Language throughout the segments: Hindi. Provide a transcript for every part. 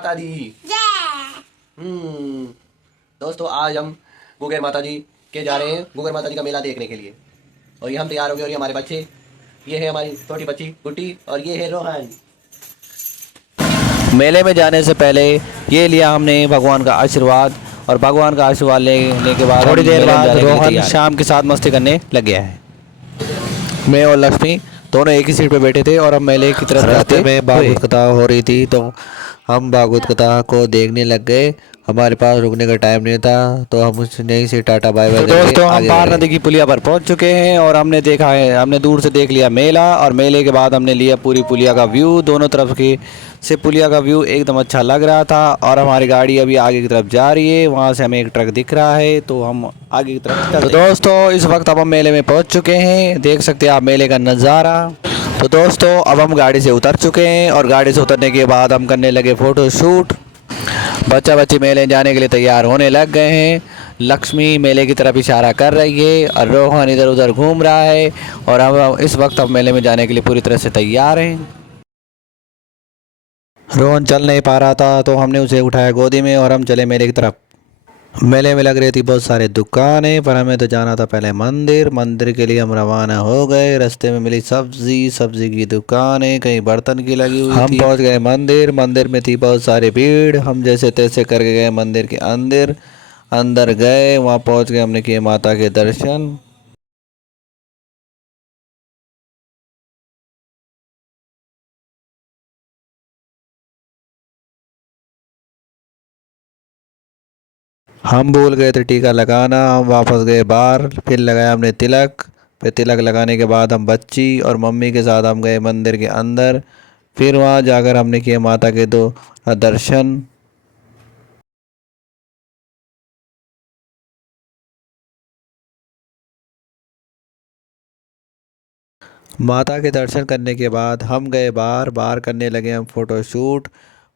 माता दी। दोस्तों आज हम गुगर माता जी के जा रहे हैं गुगर माता जी का मेला देखने के लिए। और ये हम तैयार हो गए और ये हमारे बच्चे, ये है हमारी छोटी बच्ची गुड्डी और ये है रोहन। मेले में जाने से पहले ये लिया हमने भगवान का आशीर्वाद, और भगवान का आशीर्वाद लेने के बाद थोड़ी देर बाद रोहन शाम के साथ मस्ती करने लग गया है। मैं और लक्ष्मी दोनों एक ही सीट पे बैठे थे और हम मेले की तरफ जाते में भागवत कथा हो रही थी, तो हम भागवत कथा को देखने लग गए। हमारे पास रुकने का टाइम नहीं था तो हम उस यहीं से टाटा बाय बाय। तो दोस्तों हम पार नदी की पुलिया पर पहुंच चुके हैं और हमने देखा है, हमने दूर से देख लिया मेला, और मेले के बाद हमने लिया पूरी पुलिया का व्यू। दोनों तरफ की से पुलिया का व्यू एकदम अच्छा लग रहा था। और हमारी गाड़ी अभी आगे की तरफ जा रही है, वहाँ से हमें एक ट्रक दिख रहा है तो हम आगे की तरफ। तो दोस्तों इस वक्त अब हम मेले में पहुँच चुके हैं, देख सकते हैं आप मेले का नज़ारा। तो दोस्तों अब हम गाड़ी से उतर चुके हैं और गाड़ी से उतरने के बाद हम करने लगे फ़ोटो शूट। बच्चा बच्ची मेले जाने के लिए तैयार होने लग गए हैं। लक्ष्मी मेले की तरफ इशारा कर रही है और रोहन इधर उधर घूम रहा है, और हम इस वक्त अब मेले में जाने के लिए पूरी तरह से तैयार हैं। रोहन चल नहीं पा रहा था तो हमने उसे उठाया गोदी में और हम चले मेले की तरफ। मेले में लग रही थी बहुत सारे दुकानें, पर हमें तो जाना था पहले मंदिर। मंदिर के लिए हम रवाना हो गए। रास्ते में मिली सब्जी की दुकानें, कहीं बर्तन की लगी हुई हम पहुंच गए मंदिर। मंदिर में थी बहुत सारी भीड़। हम जैसे तैसे करके गए मंदिर के अंदर गए। वहां पहुंच गए, हमने किए माता के दर्शन। हम भूल गए थे टीका लगाना। हम वापस गए बाहर, फिर लगाया हमने तिलक। फिर तिलक लगाने के बाद हम बच्ची और मम्मी के साथ हम गए मंदिर के अंदर। फिर वहाँ जाकर हमने किए माता के दो दर्शन। माता के दर्शन करने के बाद हम गए बाहर। बाहर करने लगे हम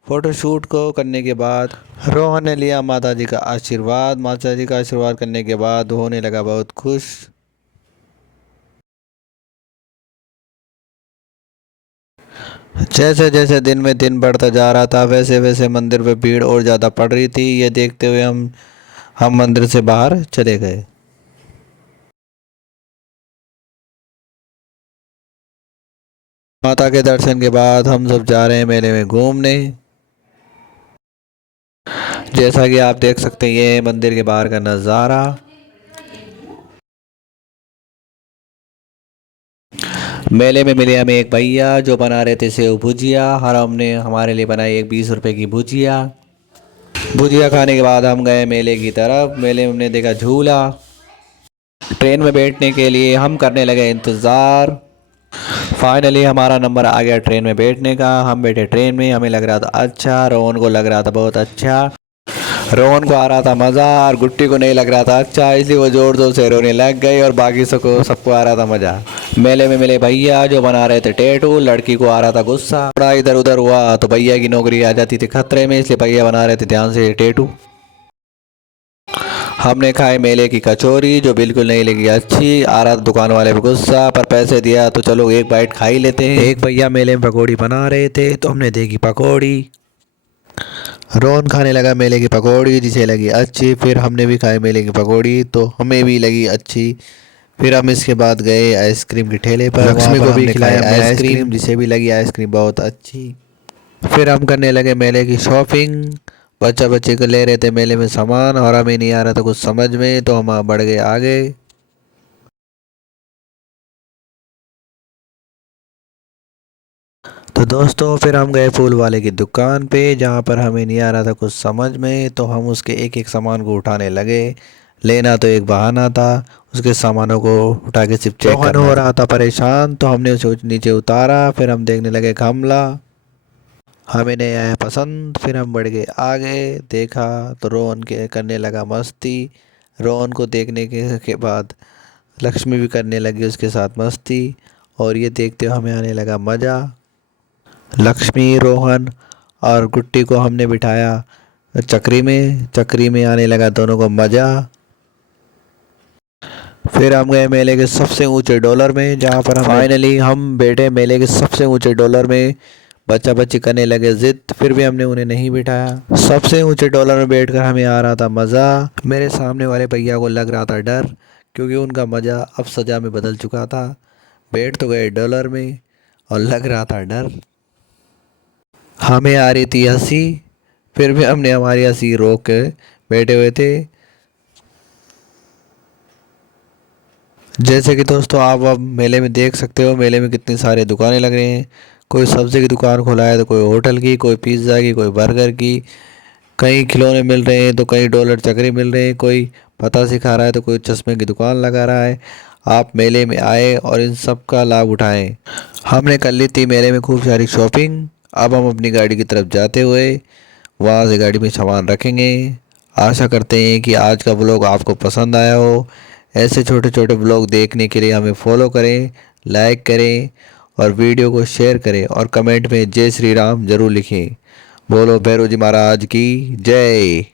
फ़ोटोशूट को करने के बाद रोहन ने लिया माता जी का आशीर्वाद। माता जी का आशीर्वाद करने के बाद होने लगा बहुत खुश। जैसे जैसे दिन में दिन बढ़ता जा रहा था वैसे वैसे मंदिर में भीड़ और ज़्यादा पड़ रही थी। ये देखते हुए हम मंदिर से बाहर चले गए। माता के दर्शन के बाद हम सब जा रहे हैं मेले में घूमने। जैसा कि आप देख सकते हैं ये मंदिर के बाहर का नज़ारा। मेले में मिले हमें एक भैया जो बना रहे थे सेव भुजिया, और हमने हमारे लिए बनाई एक 20 रुपए की भुजिया। भुजिया खाने के बाद हम गए मेले की तरफ। मेले में हमने देखा झूला। ट्रेन में बैठने के लिए हम करने लगे इंतज़ार। फाइनली हमारा नंबर आ गया ट्रेन में बैठने का। हम बैठे ट्रेन में, हमें लग रहा था अच्छा, रोहन को लग रहा था बहुत अच्छा। रोहन को आ रहा था मज़ा और गुट्टी को नहीं लग रहा था अच्छा, इसलिए वो ज़ोर ज़ोर से रोने लग गई, और बाकी सबको आ रहा था मज़ा। मेले में मिले भैया जो बना रहे थे टैटू। लड़की को आ रहा था गुस्सा। थोड़ा इधर उधर हुआ तो भैया की नौकरी आ जाती थी खतरे में, इसलिए भैया बना रहे थे ध्यान से टैटू। हमने खाए मेले की कचौरी जो बिल्कुल नहीं लगी अच्छी। आ रहा था दुकान वाले पे गुस्सा, पर पैसे दिया तो चलो एक बाइट खा ही लेते हैं। एक भैया मेले में पकौड़ी बना रहे थे तो हमने देखी पकौड़ी। रोहन खाने लगा मेले की पकौड़ी जिसे लगी अच्छी। फिर हमने भी खाई मेले की पकौड़ी तो हमें भी लगी अच्छी। फिर हम इसके बाद गए आइसक्रीम के ठेले पर। लक्ष्मी को भी खिलाई आइसक्रीम जिसे भी लगी आइसक्रीम बहुत अच्छी। फिर हम करने लगे मेले की शॉपिंग। बच्चा बच्चे को ले रहे थे मेले में सामान, और हमें नहीं आ रहा था कुछ समझ में, तो हम बढ़ गए आगे। तो दोस्तों फिर हम गए फूल वाले की दुकान पे, जहाँ पर हमें नहीं आ रहा था कुछ समझ में, तो हम उसके एक एक सामान को उठाने लगे। लेना तो एक बहाना था, उसके सामानों को उठा के सिर्फ चेक करना हो रहा था परेशान, तो हमने उसे नीचे उतारा। फिर हम देखने लगे गमला, हमें नहीं आया पसंद। फिर हम बढ़ गए आगे, देखा तो रोहन के करने लगा मस्ती। रोहन को देखने के बाद लक्ष्मी भी करने लगी उसके साथ मस्ती, और ये देखते हुए हमें आने लगा मज़ा। लक्ष्मी, रोहन और गुट्टी को हमने बिठाया चक्री में आने लगा दोनों को मज़ा। फिर हम गए मेले के सबसे ऊंचे डॉलर में, जहाँ पर हम फाइनली हम बैठे मेले के सबसे ऊंचे डॉलर में। बच्चा बच्ची करने लगे जिद, फिर भी हमने उन्हें नहीं बिठाया। सबसे ऊंचे डॉलर में बैठकर हमें आ रहा था मज़ा। मेरे सामने वाले भैया को लग रहा था डर, क्योंकि उनका मज़ा अब सज़ा में बदल चुका था। बैठ तो गए डॉलर में और लग रहा था डर। हमें आ रही थी हंसी, फिर भी हमने हमारी हंसी रोक के बैठे हुए थे। जैसे कि दोस्तों आप अब मेले में देख सकते हो, मेले में कितनी सारी दुकानें लग रही हैं। कोई सब्जी की दुकान खोला है तो कोई होटल की, कोई पिज़्ज़ा की, कोई बर्गर की। कहीं खिलौने मिल रहे हैं तो कहीं डॉलर चक्री मिल रहे हैं, कोई पता सिखा रहा है तो कोई चश्मे की दुकान लगा रहा है। आप मेले में आए और इन सब का लाभ उठाएं। हमने कर ली थी मेले में खूब सारी शॉपिंग। अब हम अपनी गाड़ी की तरफ जाते हुए वहाँ से गाड़ी में सामान रखेंगे। आशा करते हैं कि आज का ब्लॉग आपको पसंद आया हो। ऐसे छोटे छोटे ब्लॉग देखने के लिए हमें फॉलो करें, लाइक करें और वीडियो को शेयर करें और कमेंट में जय श्री राम ज़रूर लिखें। बोलो भैरव जी महाराज की जय।